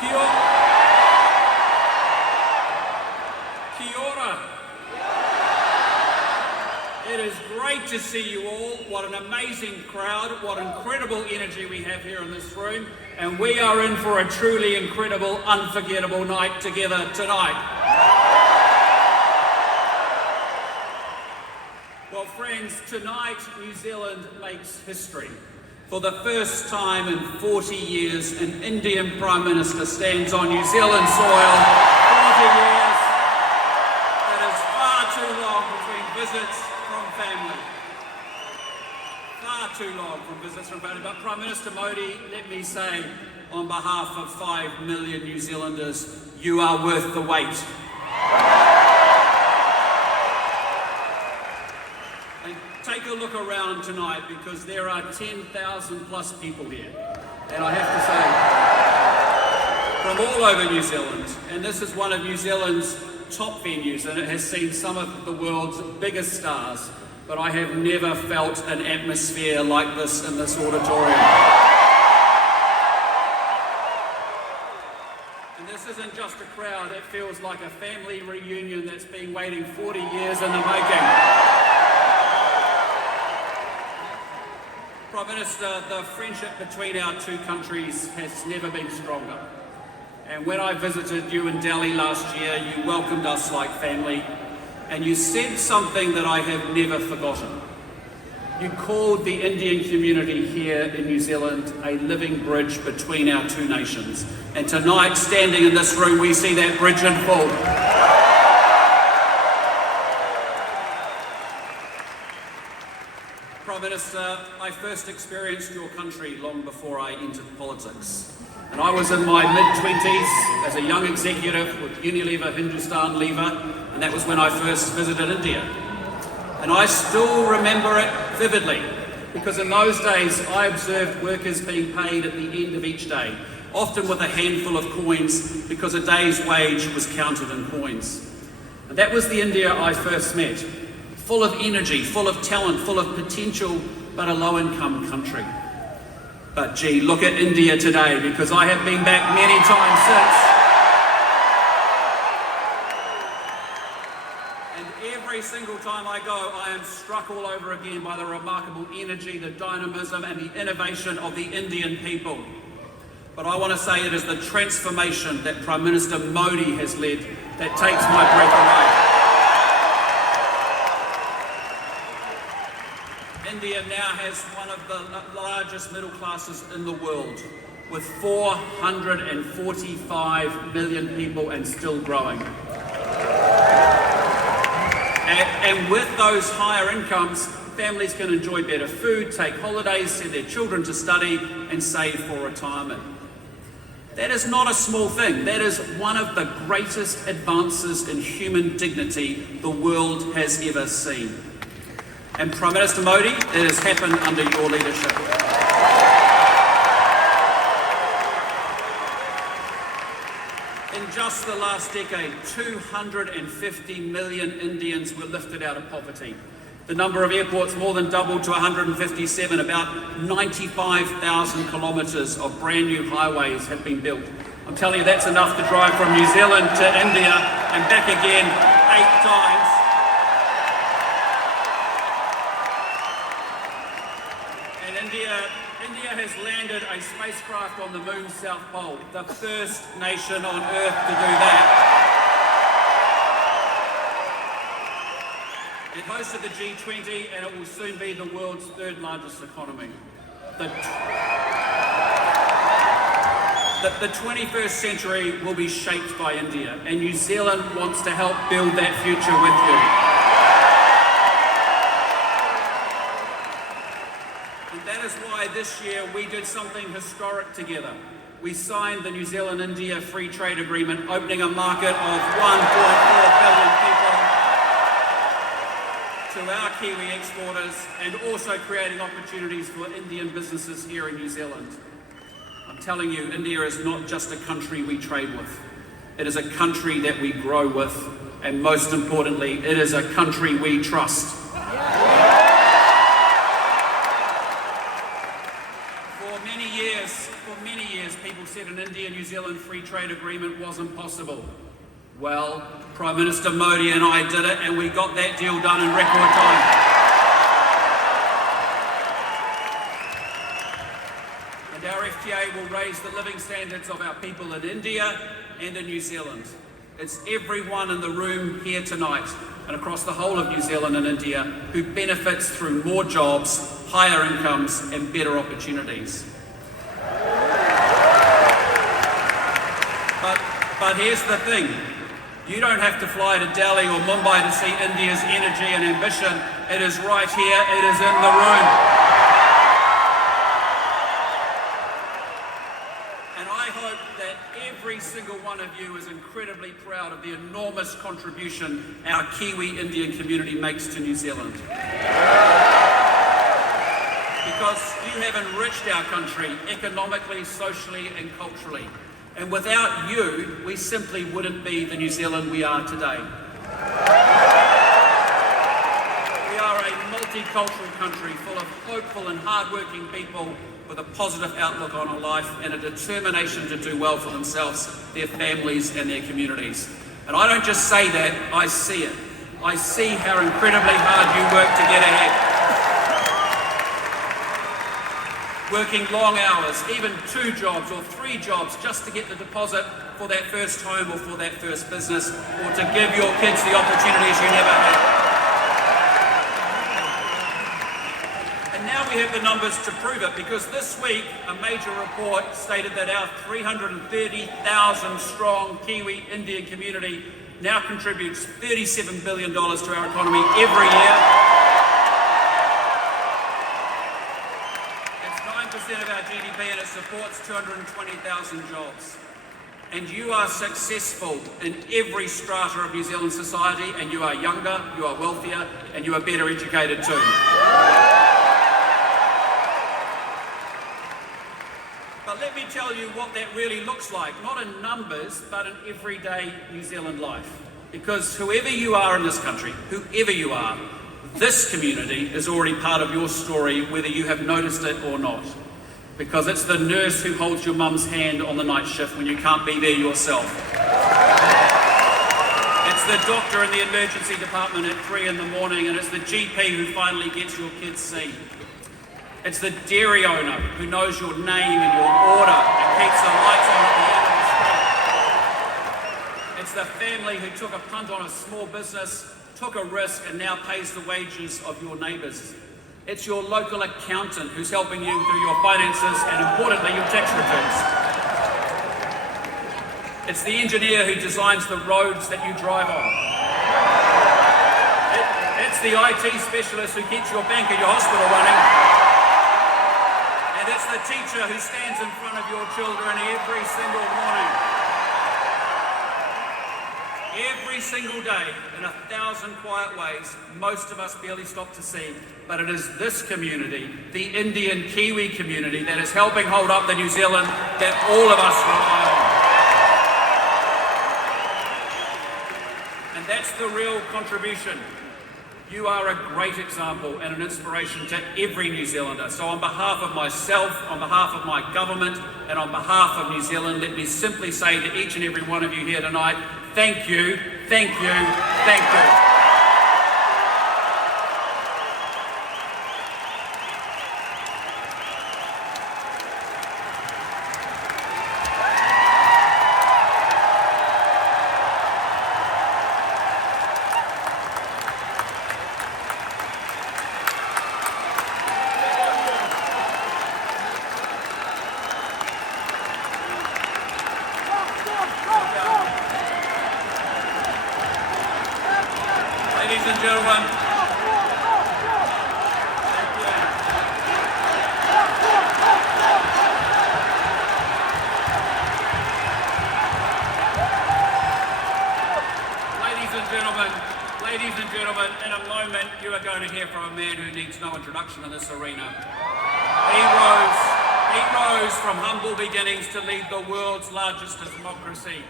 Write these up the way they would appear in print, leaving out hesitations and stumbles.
Kia ora. Kia ora. It is great to see you all. What an amazing crowd. What incredible energy we have here in this room. And we are in for a truly incredible, unforgettable night together tonight. Well, friends, tonight New Zealand makes history. For the first time in 40 years, an Indian Prime Minister stands on New Zealand soil. 40 years. That is far too long between visits from family. Far too long from visits from family. But Prime Minister Modi, let me say, on behalf of 5 million New Zealanders, you are worth the wait. Take a look around tonight because there are 10,000 plus people here. And I have to say, from all over New Zealand, and this is one of New Zealand's top venues and it has seen some of the world's biggest stars, but I have never felt an atmosphere like this in this auditorium. And this isn't just a crowd, it feels like a family reunion that's been waiting 40 years in the making. Prime Minister, the friendship between our two countries has never been stronger. And when I visited you in Delhi last year, you welcomed us like family, and you said something that I have never forgotten. You called the Indian community here in New Zealand a living bridge between our two nations. And tonight, standing in this room, we see that bridge in full. Prime Minister, I first experienced your country long before I entered politics. And I was in my mid-20s as a young executive with Unilever Hindustan Lever, and that was when I first visited India. And I still remember it vividly, because in those days I observed workers being paid at the end of each day, often with a handful of coins, because a day's wage was counted in coins. And that was the India I first met. Full of energy, full of talent, full of potential, but a low-income country. But gee, look at India today, because I have been back many times since. And every single time I go, I am struck all over again by the remarkable energy, the dynamism, and the innovation of the Indian people. But I want to say it is the transformation that Prime Minister Modi has led that takes my breath away. India now has one of the largest middle classes in the world, with 445 million people and still growing. And with those higher incomes, families can enjoy better food, take holidays, send their children to study, and save for retirement. That is not a small thing. That is one of the greatest advances in human dignity the world has ever seen. And Prime Minister Modi, it has happened under your leadership. In just the last decade, 250 million Indians were lifted out of poverty. The number of airports more than doubled to 157. About 95,000 kilometres of brand new highways have been built. I'm telling you, that's enough to drive from New Zealand to India and back again 8 times. India has landed a spacecraft on the moon's South Pole, the first nation on Earth to do that. It hosted the G20 and it will soon be the world's 3rd largest economy. The 21st century will be shaped by India, and New Zealand wants to help build that future with you. That is why this year we did something historic together. We signed the New Zealand-India Free Trade Agreement, opening a market of 1.4 billion people to our Kiwi exporters and also creating opportunities for Indian businesses here in New Zealand. I'm telling you, India is not just a country we trade with. It is a country that we grow with, and most importantly, it is a country we trust. For many years, people said an India-New Zealand free trade agreement wasn't possible. Well, Prime Minister Modi and I did it, and we got that deal done in record time. And our FTA will raise the living standards of our people in India and in New Zealand. It's everyone in the room here tonight and across the whole of New Zealand and India who benefits through more jobs, higher incomes and better opportunities. But here's the thing. You don't have to fly to Delhi or Mumbai to see India's energy and ambition. It is right here, it is in the room. And I hope that every single one of you is incredibly proud of the enormous contribution our Kiwi Indian community makes to New Zealand. Because you have enriched our country economically, socially and culturally. And without you, we simply wouldn't be the New Zealand we are today. We are a multicultural country full of hopeful and hardworking people with a positive outlook on our life and a determination to do well for themselves, their families and their communities. And I don't just say that, I see it. I see how incredibly hard you work to get ahead. Working long hours, even 2 jobs or 3 jobs just to get the deposit for that first home or for that first business, or to give your kids the opportunities you never had. And now we have the numbers to prove it, because this week a major report stated that our 330,000 strong Kiwi Indian community now contributes $37 billion to our economy every year. Of our GDP, and it supports 220,000 jobs. And you are successful in every strata of New Zealand society, and you are younger, you are wealthier, and you are better educated too. But let me tell you what that really looks like, not in numbers, but in everyday New Zealand life. Because whoever you are in this country, whoever you are, this community is already part of your story, whether you have noticed it or not. Because it's the nurse who holds your mum's hand on the night shift when you can't be there yourself. It's the doctor in the emergency department at 3 in the morning, and it's the GP who finally gets your kids seen. It's the dairy owner who knows your name and your order and keeps the lights on at the end of the street. It's the family who took a punt on a small business, took a risk, and now pays the wages of your neighbours. It's your local accountant who's helping you do your finances and, importantly, your tax returns. It's the engineer who designs the roads that you drive on. It's the IT specialist who keeps your bank or your hospital running. And it's the teacher who stands in front of your children every single morning. Every single day, in 1,000 quiet ways, most of us barely stop to see, but it is this community, the Indian Kiwi community, that is helping hold up the New Zealand that all of us rely on. And that's the real contribution. You are a great example and an inspiration to every New Zealander. So on behalf of myself, on behalf of my government, and on behalf of New Zealand, let me simply say to each and every one of you here tonight, thank you, thank you, thank you. Ladies and gentlemen, in a moment you are going to hear from a man who needs no introduction in this arena. He rose from humble beginnings to lead the world's largest democracy.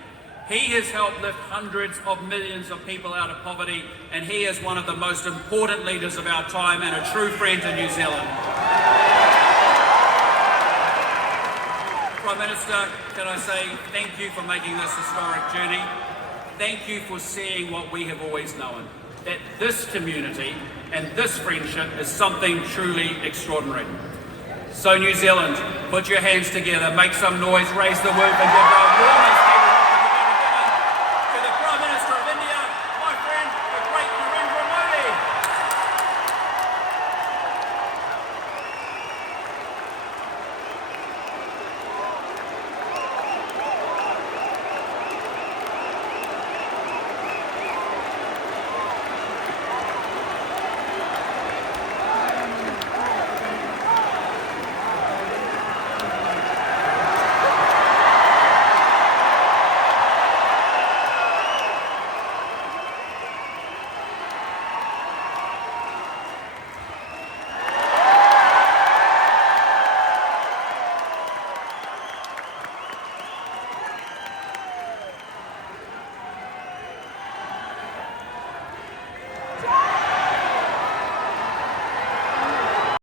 He has helped lift hundreds of millions of people out of poverty, and he is one of the most important leaders of our time and a true friend to New Zealand. Prime Minister, can I say thank you for making this historic journey. Thank you for seeing what we have always known, that this community and this friendship is something truly extraordinary. So New Zealand, put your hands together, make some noise, raise the whoop and give